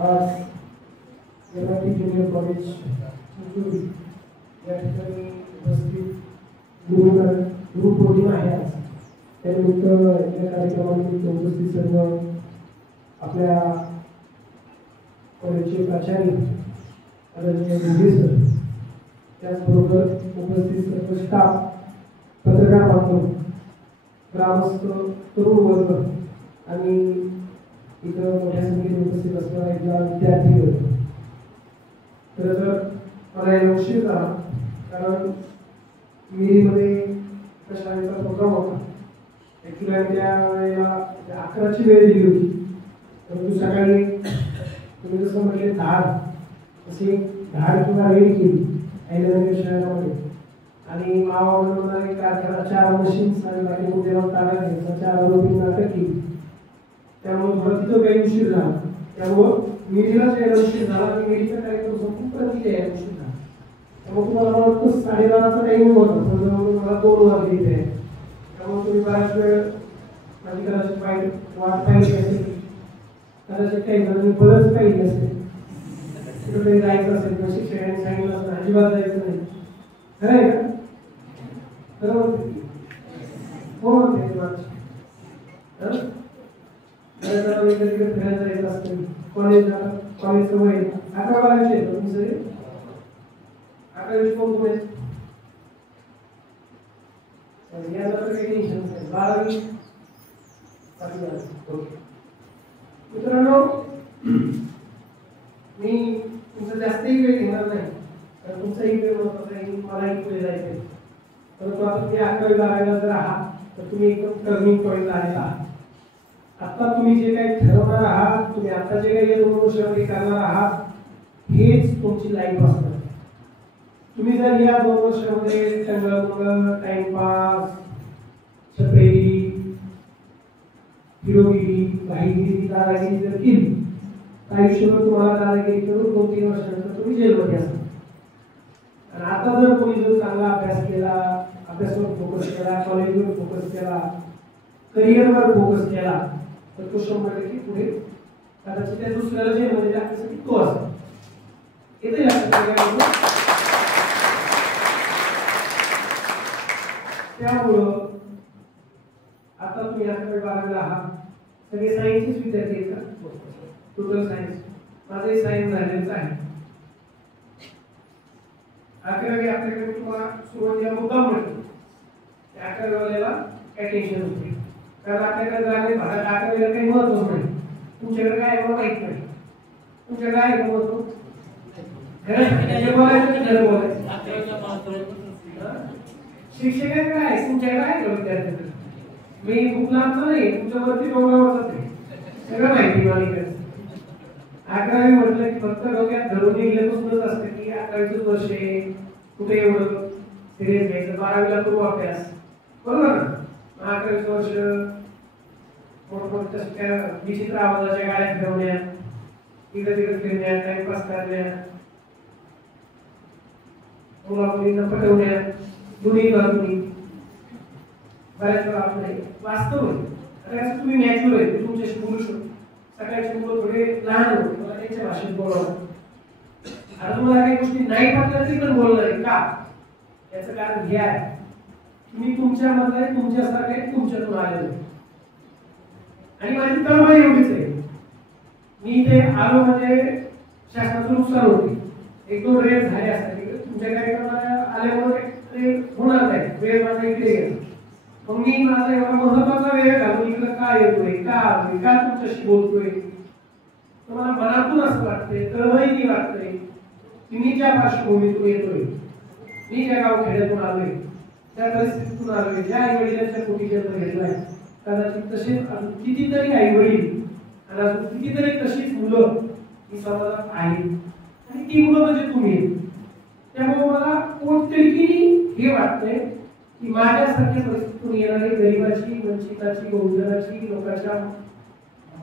आज MIT junior college Chincholi या ठिकाणी उपस्थित गुरुपौर्णिमा आहे आज. त्यानिमित्त या कार्यक्रमानिमित्त उपस्थित सर्व आपल्या कॉलेजचे प्राचार्य आदरणीय गुरुजी सर, त्याचबरोबर उपस्थित सर्व स्टाफ, पत्रकार बांधव, ग्रामस्थ, तरुण वर्ग आणि इतर मोठ्या संख्येने उपस्थित असणारा इथला विद्यार्थी वर्ग. खरं तर मला या उशीर झाला, कारण मिरीमध्ये शाळेचा प्रोग्राम होता. ॲक्च्युली आम्ही त्या वेळेला 11ची वेळ दिली होती, परंतु सकाळी तुम्ही जसं म्हटले धाड, अशी धाड किंवा रेडी केली अहिल्यानगर शहरामध्ये. आणि मावावर एक कारखाना 4 मशीन्स आणि बाकी उद्यावर ताब्यात घ्यायचा, 4 आरोपींना अटक केली. त्यामुळे थोडा तिथं काही उशीर झाला. त्यामुळं मिरीलाच यायला उशीर झाला आणि मिरीचा कार्यक्रम संपून परत यायला उशीर झाला. त्यामुळे तुम्हाला मला वाटतं 10:30चा टाईम होता, पण मला 2 वाजले इथे. त्यामुळे तुम्ही बराच वेळ माझी कदाचित वाट पाहिली असेल, कदाचित काही जणांनी बरंच पाहिली असेल. तिकडे काही जायचं असेल किंवा शिक्षकांनी सांगितलं असेल अजिबात जायचं नाही. खरं आहे का? खरं म्हणते हो म्हणते माझी फिरायला जायचं असतं कॉलेजला. कॉलेजचं वय 11-12 येतो. तुम्ही सगळे 11 कोण कोण आहेत? याला तर काही टेन्शन नाही. 12वी मित्रांनो, मी तुमचा जास्तही वेळ घेणार नाही, कारण तुमचाही वेळ महत्वाचा आहे, मलाही पुढे जायचं आहे. परंतु आता तुम्ही 11वी-12वीला जर आहात तर तुम्ही एकदम टर्निंग पॉईंटला आलेला आहात. आता तुम्ही जे काही ठरवणार आहात, तुम्ही आता जे काही 2 वर्षामध्ये करणार आहात, हेच तुमची लाईफ असणार. तुम्ही जर या 2 वर्षामध्ये टंगळ टाइमपास, छपेरी, हिरोगिरी, भाईगिरी, दादागिरी जर केली तर आयुष्यभर तुम्हाला दादागिरी करून 2-3 वर्षानंतर तुम्ही जेलमध्ये असता. आणि आता जर कोणी जर चांगला अभ्यास केला, अभ्यासावर फोकस केला, कॉलेजवर फोकस केला, करिअरवर फोकस केला, तर तो 100% पुढे कदाचित त्या दुसऱ्याला जेलमध्ये टाकण्यासाठी तो असतो. येते लक्षात. त्यामुळं आता तुम्ही 11वी-12वीला आहात, सगळे सायन्सचेच विद्यार्थी आहेत का? Total science. माझंही सायन्स झालेलंच आहे. 11वी आपल्याकडे तुम्हाला सुरुवातीला मुद्दाम मिळतो. 11वी वाल्याला काय टेन्शन होते, कारण आपल्याकडे ग्रामीण भागात 11वीला काही महत्वच नाही. तुमच्याकडे काय आहे माहित नाही. तुमच्याकडे आहे महत्व? शिक्षकांकडे आहे, तुमच्याकडे आहे का विद्यार्थ्यांकडे? मी बुकलांचं नाही, तुमच्यावरती डोंगरावरच आहे. सगळं माहिती मला. 11वी म्हटलं की फक्त डोक्यात धरून निघल्यापासूनच असतं की 11वीच वर्ष आहे, कुठे एवढं सिरियस घ्यायचं, 12वीला करू अभ्यास, बरोबर ना? 11वीच वर्ष मोठमोठ्या विचित्र आवाजाच्या गाड्या फिरवण्या, इकडे तिकडे फिरण्या, टाइमपास करण्या, मुलामुलींना पटवण्या, दोन्ही बाजूनी बऱ्याच वेळा आपलं वास्तव आहे. असं तुम्ही नॅचरल आहे, तुमच्याशी बोलू शकतो. सगळ्याचे मुलं थोडे लहान होते, मला त्यांच्या भाषेत बोलावं. आता तुम्हाला काही गोष्टी नाही पटल्या तरी पण बोलणार आहे का? याचं कारण हे आहे, तुम्ही तुमच्यामधलं आहे, तुमच्यासारखं आहे, तुमच्यातून आलेलं आहे. आणि माझी तळमळ एवढीच आहे, मी इथे आलो म्हणजे शासनाचं नुकसान होते. 1-2 रेट झाले असतात तुमच्या कार्यक्रमाला आल्यामुळे होणार नाही. वेळ माझा इकडे गेला, मग मी माझा एवढा महत्वाचा वेळ घालून इकडे का येतोय, का तुमच्याशी बोलतोय, तुम्हाला मनातून असं वाटतंय, तळमळीने वाटतंय की मी ज्या पार्श्वभूमीतून येतोय, मी ज्या गाव खेड्यातून आलोय, त्या परिस्थितीतून आलोय, ज्या आई वडिलांच्या पोटी जन्म घेतलाय, कदाचित तसेच कितीतरी आई वडील आणि अजून कितीतरी तशीच मुलं ही समाजात आहेत. आणि ती मुलं म्हणजे तुम्ही. त्यामुळे मला पोटतिडकीने हे वाटतंय की माझ्यासारख्या परिस्थितीतून येणारी गरिबाची, वंचिताची, बहुजनाची, लोकांच्या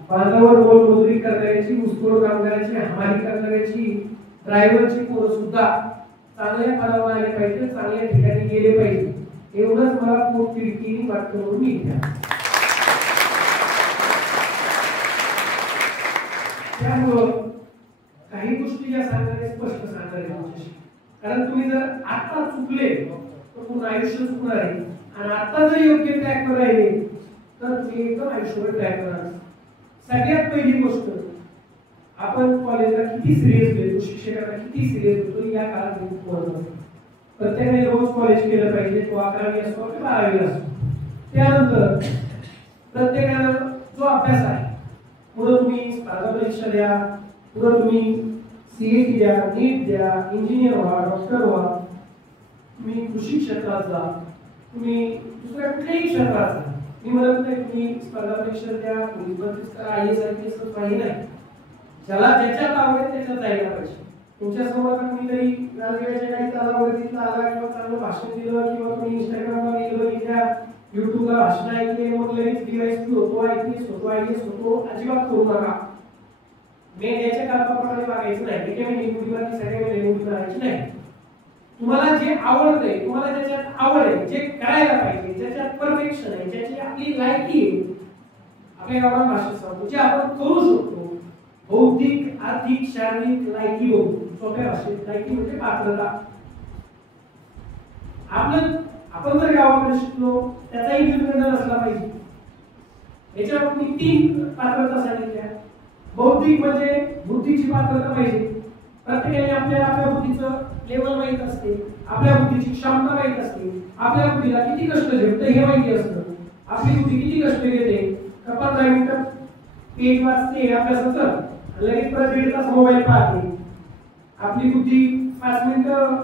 बांधावर मोलमजुरी करणाऱ्याची, ऊसतोड कामगाराची, हमाली करणाऱ्याची, ड्रायव्हरची पोरं सुद्धा चांगल्या पदावर आले पाहिजे, चांगल्या ठिकाणी गेले पाहिजे, एवढंच मला पोटतिडकीने वाटतं म्हणून मी इथे. त्यामुळं काही गोष्टी ज्या सांगणारे स्पष्ट सांगणारे तुमच्याशी, कारण तुम्ही जर आता चुकले तर पूर्ण आयुष्य चुकणार आहे, आणि आता जर योग्य ट्रॅकवर राहिले तर तुम्ही एकदम आयुष्यभर ट्रॅक करणार. सगळ्यात पहिली गोष्ट, आपण कॉलेजला किती सिरियस घेतो, शिक्षकांना किती सिरियस घेतो या काळात खूप महत्त्वाचं. प्रत्येकाने रोज कॉलेज केलं पाहिजे, तो 11वी असो किंवा 12वी असो. त्यानंतर प्रत्येकानं जो अभ्यास आहे, पुढे तुम्ही स्पर्धा परीक्षा द्या, पुढे तुम्ही सीएटी द्या, नीट द्या, इंजिनियर व्हा, डॉक्टर व्हा, तुम्ही कृषी क्षेत्रात जा, तुम्ही दुसऱ्या कुठल्याही क्षेत्रात जा. मी म्हणत नाही तुम्ही स्पर्धा परीक्षा द्या, पोलीस भरती करा, IAS IPS काही नाही. ज्याला ज्याच्यात आवडेल त्याच्यात जायला पाहिजे. तुमच्या समोर कुणीतरी गाडीच्या गाडीत आला, वरतीला आला, किंवा चांगलं भाषण दिलं, किंवा तुम्ही इंस्टाग्रामवर गेलो, किंवा युट्यूबला भाषण ऐकले, मग लगेच DYSP होतो, IPS होतो, IAS होतो, अजिबात करू नका. याच्या काळाप्रमाणे वागायचं नाही, एका निवडीवरती सगळ्या निवडी करायची नाही. तुम्हाला जे आवडतंय, तुम्हाला ज्याच्यात आवड आहे, जे करायला पाहिजे, ज्याच्यात परफेक्शन आहे, ज्याची आपली लायकी आहे, आपल्या गावात भाषेत सांगतो, जे आपण करू शकतो, बौद्धिक, आर्थिक, शारीरिक लायकी बघू. सोप्या भाषेत लायकी म्हणजे पात्रता. आपण जर गावाकडे शिकलो त्याचाही निर्बंध असला पाहिजे. याच्यावर मी 3 पात्रता सांगितल्या. बौद्धिक म्हणजे बुद्धीची पात्रता पाहिजे. प्रत्येकाने आपल्याला आपल्या बुद्धीचं लेवल माहित असते, आपल्या बुद्धीची क्षमता माहित असते, आपल्या बुद्धीला किती कष्ट झेलतं हे माहिती असतं. आपली बुद्धी किती कष्ट घेते, 15 मिनिटं पेज वाचते अभ्यासाचं, लगेच परत 1.5 तास मोबाईल पाहते. आपली बुद्धी 5 मिनिटं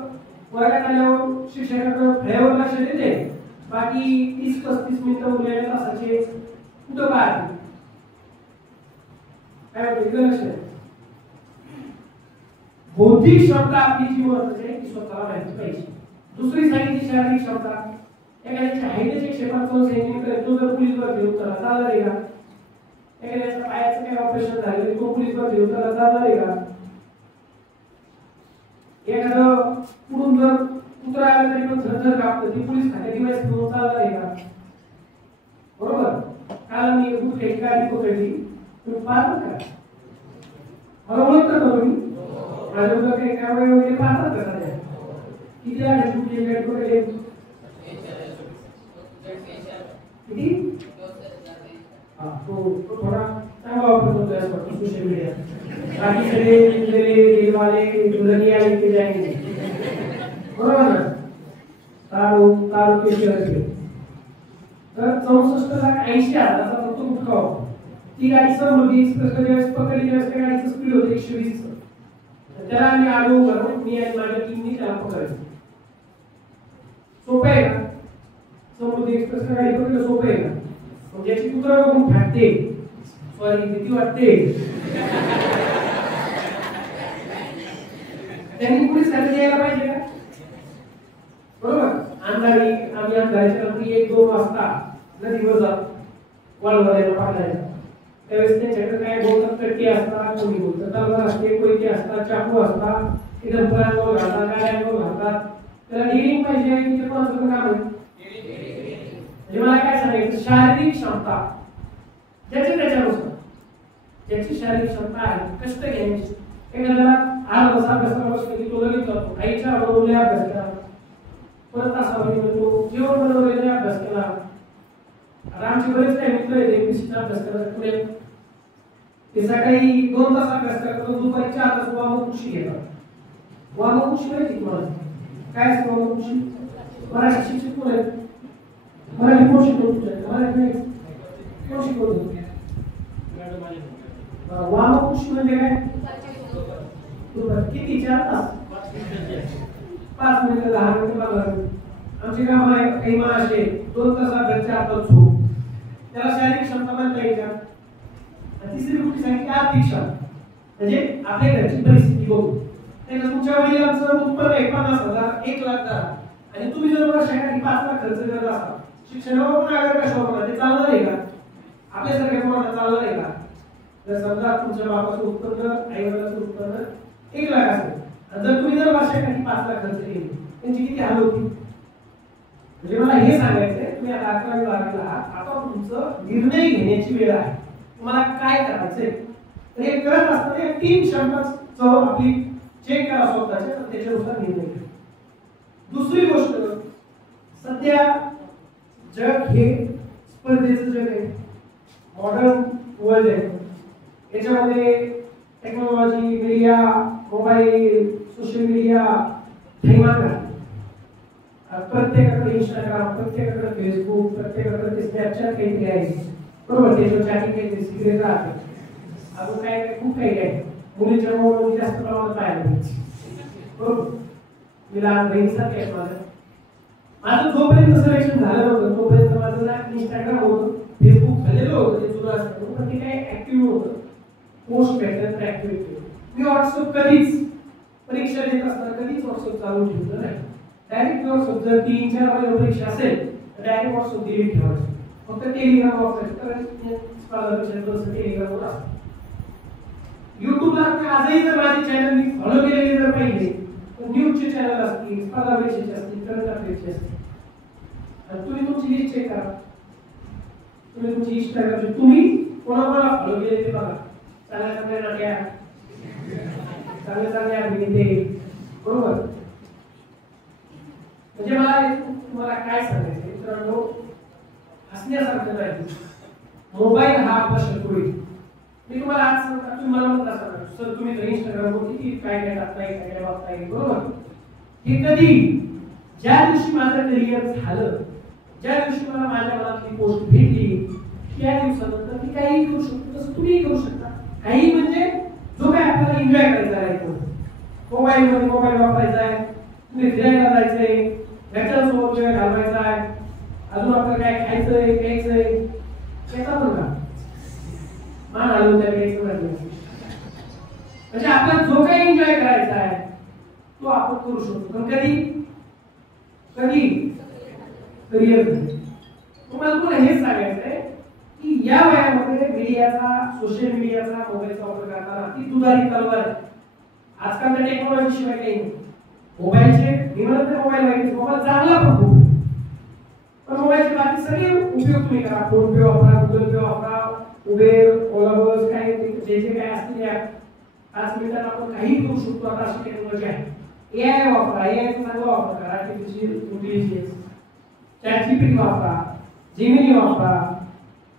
वर्गात आल्यावर शिक्षकाकडे फळ्यावर लक्ष देते, बाकी 30-35 मिनिटं उरलेल्या तासाचे कुठं पाहते. काय होतं लक्ष. बौद्धिक क्षमता आपली जी महत्वाची आहे ती स्वतःला माहिती पाहिजे. दुसरी सांगितली शारीरिक क्षमता. एखाद्याची हाईटच 155 सेंटीमीटर, तो जर पोलीस भरती होता चालणार आहे का? एखाद्याच्या पायाचं काही ऑपरेशन झालं, तो पोलीस भरती होता चालणार आहे का? एखादं पुढून जर कुत्रा आला तरी पण झरझर कापतं, ती पोलीस खात्या डिवाइस घेऊन चालणार आहे का? बरोबर. काल मी कुठे गाडी पकडली, तुम्ही पाहता का? मला ओळखतं का तुम्ही? माझ्याबरोबर काही कॅमेरे वगैरे पाहतात का सध्या? किती आहे तुमची गाडी पकडली? किती? तो थोडा चांगला वापर करतोय असं वाटतं सोशल मीडिया. बाकी सगळे वाले दुनिया लेके जाएंगे, बरोबर ना? तारू केली असते तर 64,80,000चा फक्त गुटखा होता. ती गाडी समृद्धी एक्सप्रेस ज्यावेळेस पकडली त्यावेळेस त्या गाडीचं स्पीड होतं 120. त्याला आम्ही आलो करून मी आणि माझ्या टीमनी त्याला पकडलं. सोपं आहे का? समृद्धी एक्सप्रेस गाडी पकडलं सोपं आहे का? ज्याची कुत्रा बघून फाटते, सॉरी भीती वाटते, त्यांनी पोलीस खात्यात यायला पाहिजे का? बरोबर. आम्ही अंधारीच्या रात्री 1-2 वाजता नदीवर जातो वाळवण्याला पाहायला. त्यावेळेस त्यांच्याकडे काय बोलतात, कट्टी असतात, कोणी बोलतात तलवार असते, कोयते असतात, चाकू असतात, इथं फळांवर घालतात, गाड्यांवर घालतात. त्याला डिरिंग पाहिजे, तिथे कोणाचं काम आहे? मला काय सांगायचं, शारीरिक क्षमता त्याच्यानुसार ज्याची शारीरिक क्षमता आहे, कष्ट घ्यायची. एखाद्याला 8 तास अभ्यास करावा की तो लगेच जातो, आईच्या आवडीने अभ्यास केला, परत तासावधी तो जेवण बनवलेले अभ्यास केला. आता आमचे बरेच काही मित्र आहेत एमपीसीचा अभ्यास करायला पुढे, ते सकाळी 2 तास अभ्यास करतात, दुपारी 4 तास वामकुक्षी घेतात. वामकुक्षी माहिती तुम्हाला काय असतं? वामकुक्षी मराठी शिक्षक कोण आहेत? मराठी कोण शिकवतो? मराठी कोण शिकवतो? वामकुक्षी म्हणजे काय? किती? 4 तास? 5 मिनिटं, 10 मिनिटं, 15 मिनिटं. आमचे काम आहे काही असे 2 तास अभ्यास, 4 तास झोप. त्याला शारीरिक क्षमता म्हणता येईल का? तिसरी गोष्ट सांगितली आर्थिक क्षमता, म्हणजे आपल्या घरची परिस्थिती बघून. त्याला तुमच्या वडिलांचं उत्पन्न आहे 50,000, 1,00,000 आणि तुम्ही जर वर्षाकाठी 5 लाख खर्च करत असाल, शिक्षणावर पण आगर कशावर ते चालणार आहे का? आपल्यासारख्या कोणाला चालणार आहे का? जर समजा तुमच्या बाबाचं उत्पन्न, आई वडिलांचं उत्पन्न 1,00,000 असेल, जर तुम्ही जर वर्षाकाठी 5 लाख खर्च केले, त्यांची किती हाल होती? म्हणजे मला हे सांगायचंय, तुम्ही आता 11वी 12वीला आहात, आता तुमचं निर्णय घेण्याची वेळ आहे. तुम्हाला काय करायचंय? तर हे करत असताना 3 क्षमता चव आपली चेक करा स्वतःच्या, त्याच्यानुसार निर्णय घ्या. दुसरी गोष्ट, सध्या जग हे स्पर्धेचं जग आहे, मॉडर्न वर्ल्ड आहे. याच्यामध्ये technology, media, mobile, social media थैमान आहे. प्रत्येकाकडे इंस्टाग्राम, प्रत्येकाकडे फेसबुक, प्रत्येकाकडे स्नॅपचॅट काहीतरी आहे, बरोबर. त्याच्यावर चॅटिंग काहीतरी सिक्रेट राहते, अजून काय काय खूप काही आहे. मुलीच्या मोबाईल जास्त प्रमाणात पाहायला मिळते, बरोबर. मी लहान बहिणीसारखे आहे माझं जोपर्यंत सिलेक्शन झालं नव्हतं तोपर्यंत माझं ना इंस्टाग्राम होतं, फेसबुक झालेलं होतं, ते जुनं असतं पण ते काय ऍक्टिव्ह होतं, पोस्ट भेटत ऍक्टिव्हिटी. मी व्हॉट्सअप कधीच परीक्षा देत असताना कधीच व्हॉट्सअप चालू ठेवलं नाही. डायरेक्ट व्हॉट्सअप जर 3-4 महिने परीक्षा असेल तर डायरेक्ट व्हॉट्सअप डिलीट ठेवायचं. फक्त टेलिग्राम वापरायचं, कारण स्पर्धा टेलिग्रामवर असतं. युट्यूबला आजही जर माझे चॅनल मी फॉलो केलेले जर पाहिले तर न्यूजचे चॅनल असतील, स्पर्धा परीक्षेचे असतील, करंट अफेअरचे असतील. आणि तुम्ही तुमची लिस्ट चेक करा, तुम्ही तुमची इंस्टाग्रामची तुम्ही कोणाकोणाला फॉलो केले ते बघा. चांगल्या चांगल्या नट्या, चांगल्या चांगल्या अभिनेते, बरोबर. म्हणजे मला तुम्हाला काय सांगायचं मित्रांनो, हसण्यासारखं नाही. मोबाईल हा आपला शत्रू आहे. मी तुम्हाला आज सांगता, तुम्ही मला म्हणता सांगा सर तुम्ही तर इंस्टाग्रामवर किती काय काय टाकताय, काय काय वाचताय, बरोबर. हे कधी, ज्या दिवशी माझं करिअर झालं, ज्या दिवशी मला माझ्या मनातली पोस्ट भेटली, त्या दिवसानंतर मी काही करू शकतो, तसं तुम्ही करू शकता. काही म्हणजे जो काय आपल्याला एन्जॉय करायचा आहे, मोबाईल मध्ये मोबाईल वापरायचा आहे, तुम्ही फिरायला जायचंय, घरच्यांसोबत वेळ घालवायचा आहे, अजून आपल्याला काय खायचंय प्यायचंय, त्याचा पण का मान हलवून त्या प्यायचं म्हणजे आपल्याला जो काही एन्जॉय करायचा आहे तो आपण करू शकतो. पण कधी कधी करिअर तुम्हाला हेच सांगायचं आहे की या वयामध्ये मीडियाचा, सोशल मीडियाचा, मोबाईलचा वापर करताना ती दुधारी तलवार आहे. आजकालच्या टेक्नॉलॉजी शिवाय काही नाही. मोबाईलचे मी म्हणत नाही मोबाईल वाईट, मोबाईल चांगला पण खूप, पण मोबाईलचे बाकी सगळे उपयोग तुम्ही करा. फोन पे वापरा, गुगल पे वापरा, उबेर, ओला बस, काय जे जे काय असतील ऍप 5 मिनिटात आपण काही करू शकतो. आता अशी टेक्नॉलॉजी आहे. एआय वापरा, एआय चांगला वापर करा, आर्टिफिशियल इंटेलिजन्स, चॅट जीपीटी वापरा, जेमिनी वापरा,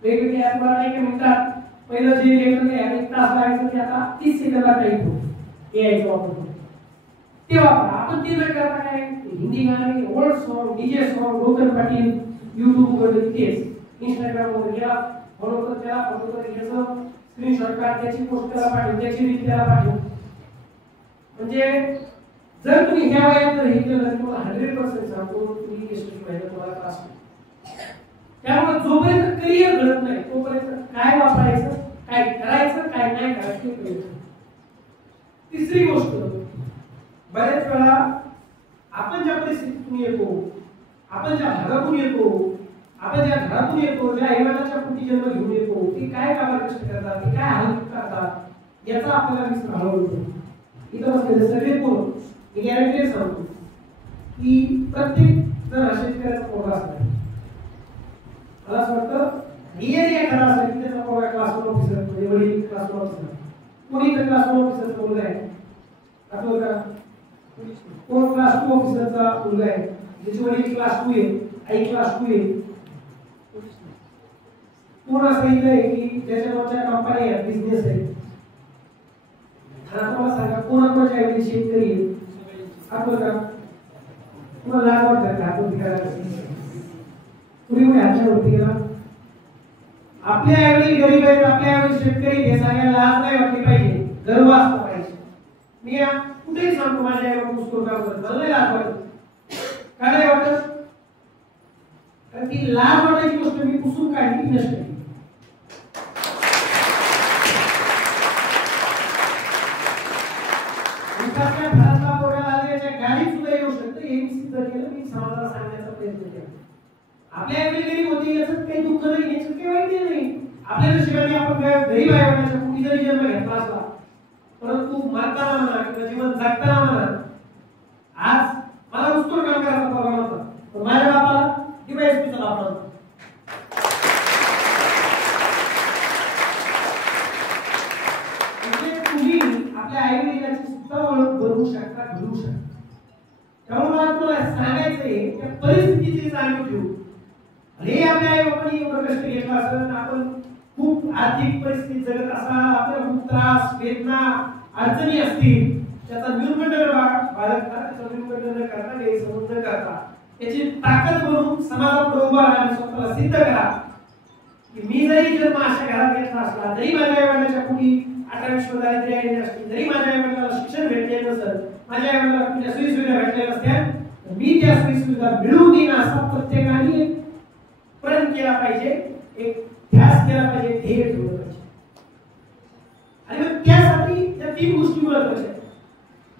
वेगवेगळे ऍप वर काही मिनिटात. पहिलं जे लेटर आहे 1 तास लागायचं ते आता 30 सेकंदात टाईप होतं एआयचा वापर. ते वापरा. आपण ते जर करता काय हिंदी गाणे, old song, DJ song, Gautam Patil YouTube वर तेच, इंस्टाग्राम वर गेला फॉलो कर, त्याला फॉलो कर, घ्यायचं स्क्रीनशॉट काढ, त्याची पोस्ट त्याला पाठव, त्याची लिंक त्याला पाठव. म्हणजे जर तुम्ही ह्या वयात जर हे केलं तर तुम्हाला 100% सांगतो तुम्ही यशस्वी व्हायला तुम्हाला त्रास होईल. त्यामुळे जोपर्यंत करिअर घडत नाही तोपर्यंत काय वापरायचं, काय करायचं, काय नाही करायचं ते कळतं. तिसरी गोष्ट, बरेच वेळा आपण ज्या परिस्थितीतून येतो, आपण ज्या भागातून येतो, आपण ज्या घरातून येतो, ज्या आईवडिलांच्या पोटी जन्म घेऊन येतो, ते काय कामाला कष्ट करतात, ते काय हाल करतात याचा आपल्याला विसर होतो. इथं बसलेले सगळे कोण मी गॅरंटी सांगतो की प्रत्येक जण शेतकऱ्याचा पोरगा असणार. मला असं वाटतं नियरी एखादा असेल की त्याचा पोरगा क्लास 1 ऑफिसर, म्हणजे वडील क्लास 1 ऑफिसर, कोणी तर क्लास 1 ऑफिसरचा मुलगा आहे, आठवलं का? कोण क्लास 2 ऑफिसरचा मुलगा आहे, ज्याची वडील क्लास 2 आहे, आई क्लास 2 आहे. कोण असं इथं आहे की ज्याच्या कंपनी आहे, बिझनेस आहे. तुम्हाला सांगा कोणाकोणाच्या ऐवजी शेतकरी आहे, आपण का तुम्हाला लाज वाटत का आपण करायला? तुम्ही कोणी हातावरती गेला? आपल्या ऐवजी गरीब आहेत, आपल्या ऐवजी शेतकरी, हे सांगायला लाज नाही वाटली पाहिजे, गर्व असला पाहिजे. मी कुठेही सांगतो माझ्या आईला पुस्तक काम करत, मला नाही लाज वाटत. का नाही वाटत? कारण ती लाज वाटायची गोष्ट मी पुसून काढली नसते. आपल्या घरातला पोराला आल्याच्या गाडीत सुद्धा येऊ शकते, हे मी सिद्ध केलं. मी समाजाला सांगण्याचा प्रयत्न केला. आपल्या आई गरीब होती याचं काही दुःख नाही, याचं काही वाईट नाही. आपल्या नशिबाने आपण गरीब आईवडिलांच्या पोटी जरी जन्म घेतला असला, परंतु मरताना म्हणा किंवा जीवन जगताना म्हणा, आज मला नुसतं काम करायचा प्रोग्राम होता, पण माझ्या बापाला DYSPचा बाप होता. आई वडिलांची सुद्धा ओळख बनवू शकता, घडवू शकता. त्यामुळे मला तुम्हाला सांगायचंय त्या परिस्थितीची जाणीव ठेवू. अरे आपल्या आई बाबांनी एवढं कष्ट घेतलं असेल, आपण खूप आर्थिक परिस्थिती जगत असाल, आपल्याला खूप त्रास वेदना अडचणी असतील, त्याचा निर्मंडळ बाळगता, त्याचा निर्मंडळ न करता, गैरसमज न करता त्याची ताकद बनवून समाजापुढे उभा राहा आणि स्वतःला सिद्ध करा की मी जरी जन्म अशा घरात घेतला असला, जरी माझ्या आई वडिलांच्या कुणी 18 दारिद्र्य आलेले असतील, जरी माझ्या आई वडिलांना शिक्षण भेटले नसेल, माझ्या आई वडिलांना कुठल्या सोयीसुविधा भेटल्या नसत्या, मी त्या सोयीसुविधा मिळवून देईन असा प्रत्येकाने प्रण केला पाहिजे, एक ध्यास केला पाहिजे, ध्येय ठेवलं पाहिजे. आणि मग त्यासाठी त्या 3 गोष्टी महत्त्वाच्या आहेत.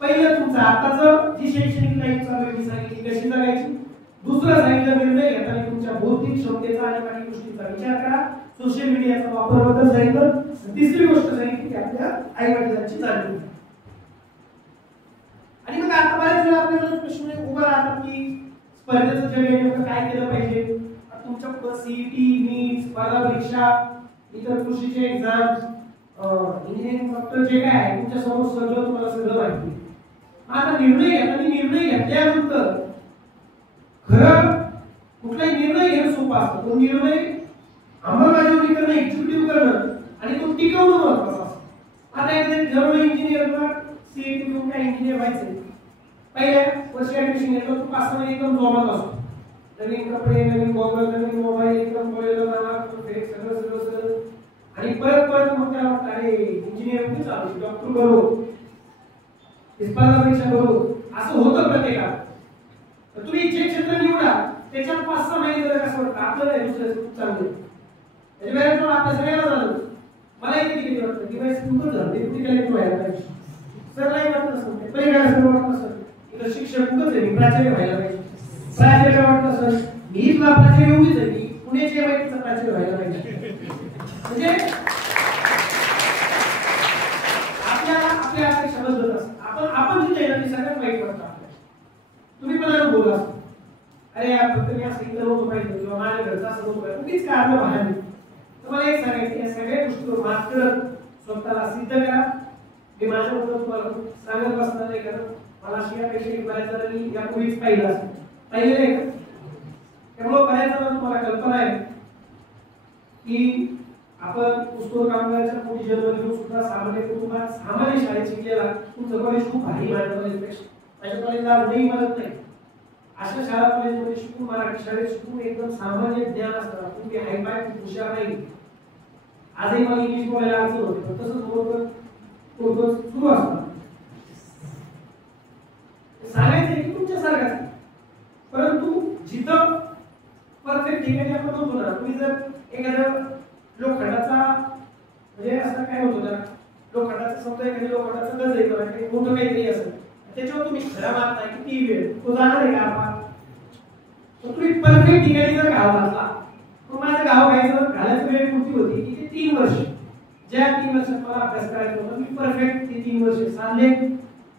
पहिलं तुमचं आताचं जी शैक्षणिक लाईफ चालू आहे, मी सांगितली कशी जगायची. दुसरं सांगितलं निर्णय घेताना तुमच्या बौद्धिक क्षमतेचा आणि काही गोष्टींचा विचार करा. सोशल मीडियाचा वापर बद्दल सांगितलं. तिसरी गोष्ट सांगितली की आपल्या आई वडिलांची जाणीव. आणि मग आता बऱ्याच वेळा आपल्याला प्रश्न उभा राहतात की स्पर्धेचं जग आहे, नेमकं काय केलं पाहिजे. तुमच्या पुढे सीईटी, नीट, स्पर्धा परीक्षा, इतर कृषीचे एक्झाम्स, इंजिनिअरिंग डॉक्टर जे काय आहे तुमच्या समोर सगळं तुम्हाला सगळं माहिती. आता निर्णय घेतल्यानंतर खरं कुठलाही निर्णय घेणं सोपं असतं. तो निर्णय अंमलबजावणी करणं, एक्झिक्युटिव्ह करणं आणि तो टिकवणं महत्त्वाचं असतं. आता एक जर इंजिनिअरला सीईटी देऊन काय इंजिनिअर व्हायचं, पहिल्या वर्षी ऍडमिशन घेतलं तो 5 महिने एकदम जोमात असतो. नवीन कपडे, नवीन गॉगल, नवीन मोबाईल, एकदम कॉलेजला जाणार, सगळं आणि परत मग त्याला वाटतं अरे इंजिनिअर कुठे चालू, डॉक्टर बरोबर, स्पर्धा परीक्षा बरोबर, असं होतं प्रत्येकाला. तर तुम्ही जे क्षेत्र निवडा त्याच्यात 5-6 महिने जर कसं वाटतं आपल्याला दुसरं चांगलं त्याच्या वेळेला आपल्या सगळ्याला झालं. मला एक किती वाटतं की बाई खूपच झालं ते कुठे कलेक्ट व्हायला पाहिजे, सर नाही वाटत असं पहिले काय असं वाटत असं इथं शिक्षक खूपच आहे, मी प्राचार्य व्हायला पाहिजे. प्राचार्य वाटत असं मी तुला प्राचार्य एवढीच आहे की पुण्याची माहितीचा प्राचार्य व्हायला पाहिजे. म्हणजे आपल्याला आपल्या अपेक्षा बदलत असतात. आपण जे आहे ते सगळ्यात वाईट वाटतं आपल्याला. तुम्ही पण अनुभव असतो अरे यार फक्त मी असं इथं नव्हतं पाहिजे किंवा माझ्या घरचं असं नव्हतं पाहिजे, कुठेच काढलं बाहेर नाही. तुम्हाला एक सांगायचं या सगळ्या गोष्टीवर मात करत स्वतःला सिद्ध करा. मी माझ्याबद्दल तुम्हाला सांगत बसणार नाही, कारण मला अशी अपेक्षा बऱ्याच जणांनी यापूर्वीच पाहिलं असं पाहिलेलं आहे का. त्यामुळे बऱ्याच जणांना तुम्हाला कल्पना आहे की आपण पुस्तक कामगाराच्या पोटी जन्म घेऊन सुद्धा सामान्य कुटुंबात सामान्य शाळेत शिकलेला तुमचं कॉलेज खूप भारी माझ्या कॉलेजपेक्षा. माझ्या कॉलेजला नाही म्हणत नाही, अशा शाळा कॉलेजमध्ये शिकून मराठी शाळेत शिकून एकदम सामान्य ज्ञान असतं. तुम्ही हायफाय हुशार नाही. आजही मला इंग्लिश बोलायला अडचण होते, पण तसंच बोलतो सुरू असतं. सांगायचं की तुमच्यासारखाच, परंतु जिथं परफेक्ट ठिकाणी आपण होतो ना, तुम्ही जर एखाद्या लोखंडाचा म्हणजे असं काय होतं ना, लोखंडाचा समजा एखाद्या लोखंडाचा गज आहे किंवा काही मोठं काहीतरी असेल त्याच्यावर तुम्ही खडा मारताय किती वेळ तो जाणार आहे का आपण. तुम्ही परफेक्ट ठिकाणी जर घाव घातला, मग माझं घाव घालायची वेळ कुठली होती की ते 3 वर्ष. ज्या 3 वर्षात मला अभ्यास करायचा होता मी परफेक्ट ते 3 वर्ष साधले.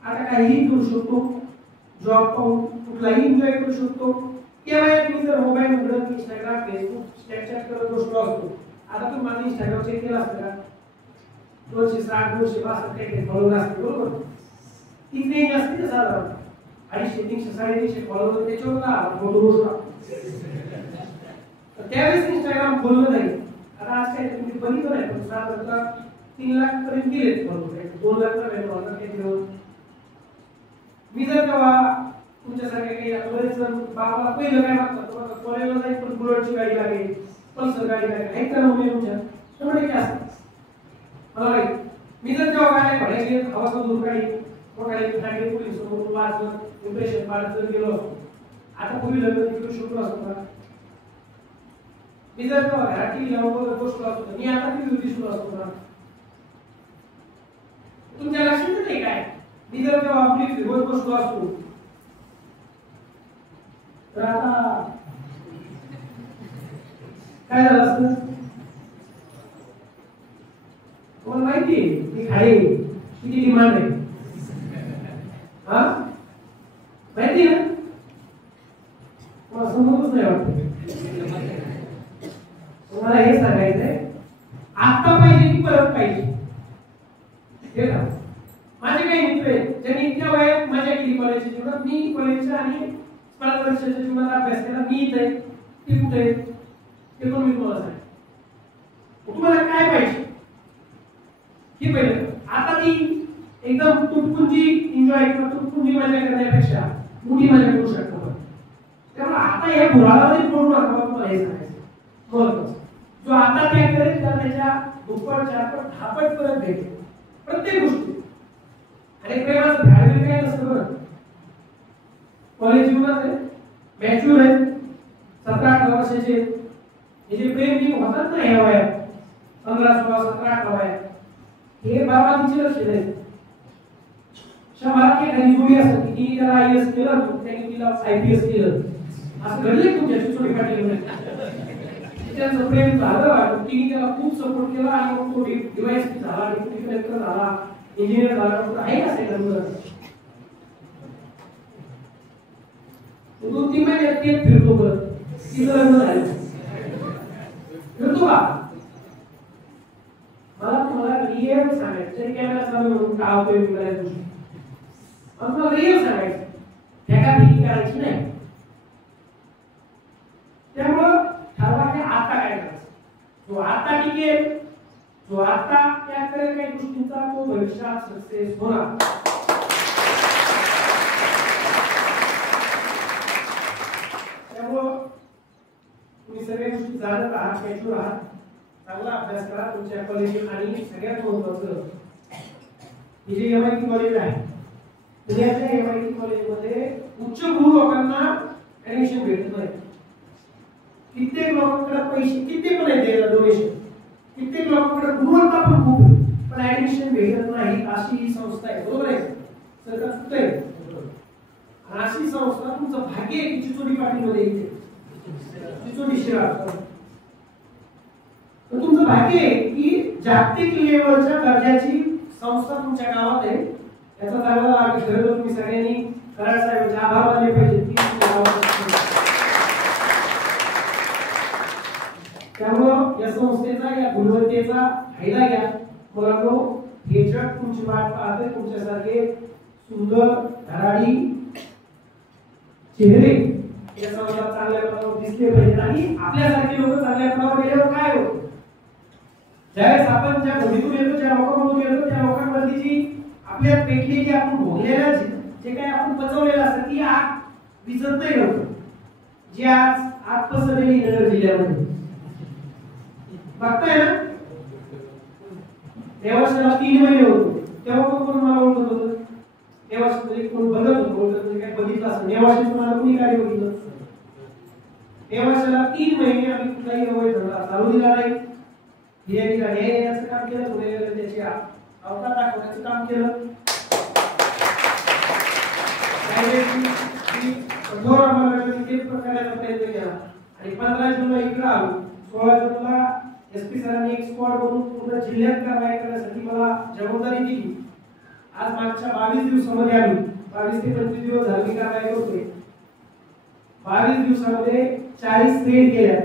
आता काहीही करू शकतो, जॉब पाहून कुठलाही एन्जॉय करू शकतो. त्यावेळेस तुम्ही जर मोबाईल उघडत इंस्टाग्राम, फेसबुक, स्नॅपचॅट करत बसलो असतो. आता तुम्ही माझं इंस्टाग्राम चेक केलं असतं का, 260 262 काही फॉलोअर असते बरोबर. तीच रेंज असते ना साधारण 250 300 350 फॉलोअर त्याच्यावर का फोटो बसला. त्यावेळेस इंस्टाग्राम बोललं नाही. आता आज काय तुम्ही बघितलं नाही, पण साधारणतः 3 लाख पर्यंत गेले फॉलोअर, 2 लाख पर्यंत फॉलोअर. मी जर तेव्हा तुमच्यासारखे काही बरेच बाबा पहिलं काय मागतात कॉलेजला जाईल पण बुलेटची गाडी लागेल, पल्सर गाडी लागेल, काही करा म्हणजे तुमच्या त्यामुळे काय असतं मला माहिती. मी जर तेव्हा गाड्या भरायची हवा दूर गाडी मोठाली पोलीस समोर वाचलं इम्प्रेशन पाडत जर गेलो असतो. आता पूर्वी लग्न तिकडे शिकलो असतो का. मी जर तेव्हा घरात टीव्ही लावून बसलो असतो, मी आता टीव्ही दिसलो असतो ना. तुमच्या लक्षात नाही काय, मी जर तेव्हा आपली फिरवत बसलो असतो तर आता काय झालं असतं तुम्हाला माहिती आहे की खाली किती डिमांड आहे. हा माहिती आहे मला समजतच नाही वाटत. तुम्हाला हे सांगायचंय आता पाहिजे की परत पाहिजे हे का. माझे काही मित्र आहेत ज्यांनी इतक्या वयात मजा केली कॉलेजच्या जीवनात. मी कॉलेजच्या आणि स्पर्धा परीक्षेच्या जीवनात अभ्यास केला. मी इथे आहे, ते कुठे आहे ते पण मी तुम्हाला सांगेन. तुम्हाला काय पाहिजे हे पहिलं. आता ती एकदम तुटपुंजी एन्जॉय किंवा तुटपुंजी मजा करण्यापेक्षा मोठी मजा करू शकतो. त्यामुळे आता या बुरालामध्ये पडू नका. तुम्हाला हे सांगायचं महत्वाचं. जो आता त्याग करेल त्याला त्याच्या दुप्पट चारपट दहापट परत भेटेल प्रत्येक गोष्टी. आणि प्रेमाचं व्हॅल्यू काय नसतं बरं. कॉलेज जीवनात आहे मॅच्युअर आहे 17-18 वर्षाचे हे जे प्रेम जी होतात ना ह्या वयात 15-16-17-18 वयात हे बाबांचे लक्ष द्यायचं. शंभरात एखादी जोडी असते की तिने त्याला IAS केलं त्याने तिला IPS केलं असं घडले तुमच्या चिचोडी पाटील त्यांचं प्रेम झालं. तिने त्याला खूप सपोर्ट केला आणि मग तो डिवाइस झाला, डिप्टी कलेक्टर झाला, इंजिनियर झाला. आहे का सगळं 2-3 महिन्यात ते फिरतो परत तिचं लग्न झालं फिरतो का. मला तुम्हाला रिअल सांगायचं तरी कॅमेरा चालू म्हणून काय उपयोग करायची गोष्टी मला रिअल सांगायचं फेकाफेकी करायची नाही. त्यामुळं ठरवा की आता काय करायचं. जो आता टिकेल जो आता त्या करेल काही गोष्टींचा तो भविष्यात सक्सेस होणार. त्यामुळं तुम्ही सगळ्या गोष्टी जाणत आहात, मॅच्युअर आहात, चांगला अभ्यास करा तुमच्या कॉलेज. आणि सगळ्यात महत्त्वाचं हे जे MIT कॉलेज आहे पुण्याच्या MIT कॉलेजमध्ये उच्च गुण लोकांना ऍडमिशन भेटत नाही. कित्येक लोकांकडे पैसे किती पण आहे द्यायला डोनेशन, कित्येक लोकांकडे गुणवत्ता पण खूप आहे पण ऍडमिशन भेटत नाही. अशी ही संस्था आहे. बरोबर आहे सरकार चुकत आहे. अशी संस्था तुमचं भाग्य आहे की चिचोडी पाटीलमध्ये येते चिचोडी शिराळ. तर तुमचं भाग्य आहे की जागतिक लेवलच्या दर्जाची संस्था तुमच्या गावात आहे. याचा चांगला लाभ खरं तुम्ही सगळ्यांनी करायला साहेबांचे आभार मानले पाहिजे. त्यामुळं या संस्थेचा या गुणवत्तेचा फायदा घ्या. मला तो हे जग तुमची वाट पाहते. तुमच्यासारखे सुंदर धडाडी चेहरे या समाजात चांगल्या प्रकारे दिसले पाहिजे. आणि आपल्यासारखे लोक चांगल्या प्रकारे गेल्यावर काय होतं ज्यावेळेस आपण ज्या घडीतून येतो ज्या लोकांमधून येतो त्या लोकांमधली जी आपल्यात पेटलेली आपण भोगलेल्या जे काय आपण पचवलेलं असतं ती आग विजत नाही होत. जी आज आग पसरलेली नगर जिल्ह्यामध्ये बघताय ना. देवाशाला 3 महिने होतो तेव्हा कोण मला ओळखत होतं. देवाशामध्ये कोण बघत होतं काय बघितलं असं. देवाशाला तुम्हाला कोणी काय बघितलं. देवाशाला 3 महिने आम्ही कुठलाही अवैध धंदा चालू दिला नाही. गिऱ्हाईकाला न्याय देण्याचं काम केलं. पुढे त्याची अवतार दाखवण्याचं काम केलं. कठोर अंमलबजावणी करण्याचा प्रयत्न केला. आणि 15 जूनला इकडे आलो. 16 जूनला SP सरांनी एक स्क्वॉड बनवून पूर्ण जिल्ह्यात कारवाई करण्यासाठी मला जबाबदारी दिली. आज मागच्या 22 दिवसामध्ये आम्ही 22 ते 25 दिवस झाली कारवाई करतोय. 22 दिवसामध्ये 40 रेड केल्या.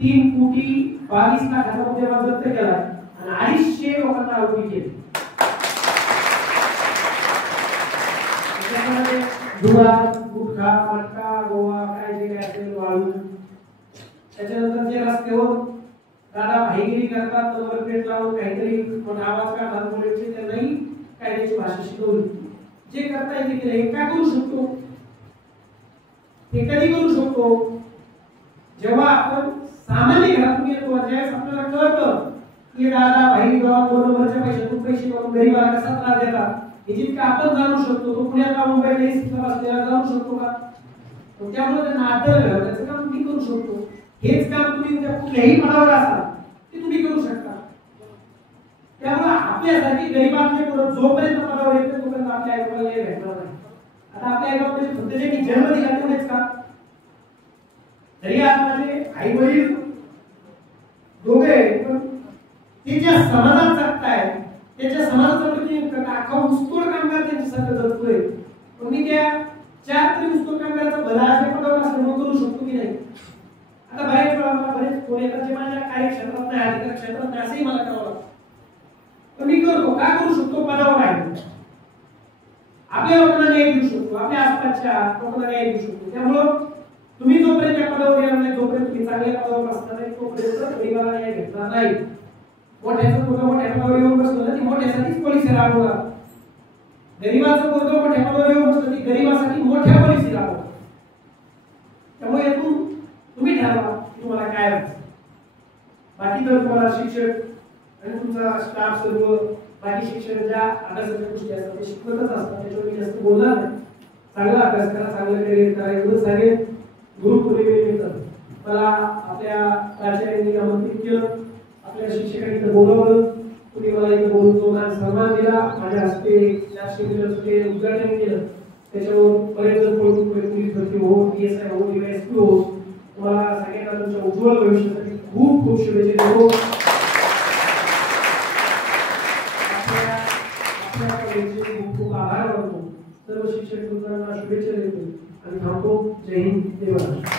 3,22,00,000 मुद्देमाल जप्त केला आणि 250 लोकांना आरोपी केले. त्याच्यामध्ये धुळा, गुटखा, मटका, गोवा काय जे काय असेल वाळू. त्याच्यानंतर जे रस्त्यावर दादा भाईगिरी करतात नंबर प्लेट लावून काहीतरी आवाज काढतात पोलिसचे त्यांनाही कायद्याची भाषा शिकवली. जे करता येते केले. हे काय करू शकतो हे कधी करू शकतो जेव्हा आपण सामान्य घरातून येतो. ज्यावेळेस आपल्याला कळतं की दादा भाई गावात 2 नंबरच्या पैशातून पैसे करून गरीबाला कसा त्रास देतात हे जितकं आपण जाणू शकतो तो पुण्यातला मुंबईला एसीला बसलेला जाणू शकतो का. त्यामुळे त्यांना आदर घडवण्याचं काम तुम्ही करू शकतो. हेच काम तुम्ही उद्या कुठल्याही पदावर असाल ते तुम्ही करू शकता. त्यामुळे आपल्यासाठी गरीबांचे जोपर्यंत पदावर येते तोपर्यंत आपल्या आईबाला हे भेटणार नाही. आता आपल्या आईबाबाचे फक्त ज्यांनी जन्म दिला तेवढेच का. तरी आज माझे आई वडील दोघे पण ते ज्या समाजात जगताय त्याच्या समाजाचा अख्खा ऊसतोड कामगार त्यांच्यासारखं जगतोय. पण मी त्या 4 तरी ऊसतोड कामगाराचा भला पदावर असल्यामुळे करू शकतो की नाही. आता बरेच वेळा मला बरेच फोन येतात जे माझ्या कार्यक्षेत्रात नाही अधिकार क्षेत्रात नाही असंही मला करावं लागतं. पण मी करतो. काय करू शकतो पदावर आहे आपल्या लोकांना न्याय देऊ शकतो, आपल्या आसपासच्या लोकांना न्याय देऊ शकतो. त्यामुळं तुम्ही जोपर्यंत त्या पदावर येणार नाही, जोपर्यंत तुम्ही चांगल्या पदावर असणार नाही, तोपर्यंत गरीबाला न्याय भेटणार नाही. मोठ्याचं पोरगं मोठ्या पदावर येऊन बसलं ना, ती मोठ्यासाठीच पॉलिसी राबवणार. गरीबाचं पोरगं मोठ्या पदावर येऊन बसलं, ती गरीबासाठी मोठ्या पॉलिसी राबवणार. त्यामुळे यातून तुम्ही ठरवा की तुम्हाला काय वाटतं. बाकी तर तुम्हाला शिक्षक आणि तुमचा स्टाफ सर्व बाकी शिक्षण ज्या अभ्यासाच्या गोष्टी असतात ते शिकवतच असतात, त्याच्यावर मी जास्त बोलणार नाही. चांगला अभ्यास करा, चांगलं करिअर करा, एवढं सांगेन. गुरुपौर्णिमेनिमित्त मला आपल्या प्राचार्यांनी आमंत्रित केलं, आपल्या शिक्षकांनी इथं बोलवलं, तुम्ही मला इथं बोलून तो मान सन्मान दिला. माझ्या हस्ते ते उद्घाटन केलं. त्याच्यावर बरेच जण पोलीस भरती हो, PSI हो, DYSP हो. तुम्हाला सगळ्यांना तुमच्या उज्ज्वल भविष्यासाठी खूप खूप शुभेच्छा देतो. आपल्या कॉलेजचे खूप खूप आभार मानतो. सर्व शिक्षक मित्रांना शुभेच्छा देतो आणि थांबतो. जय हिंद, जय महाराष्ट्र.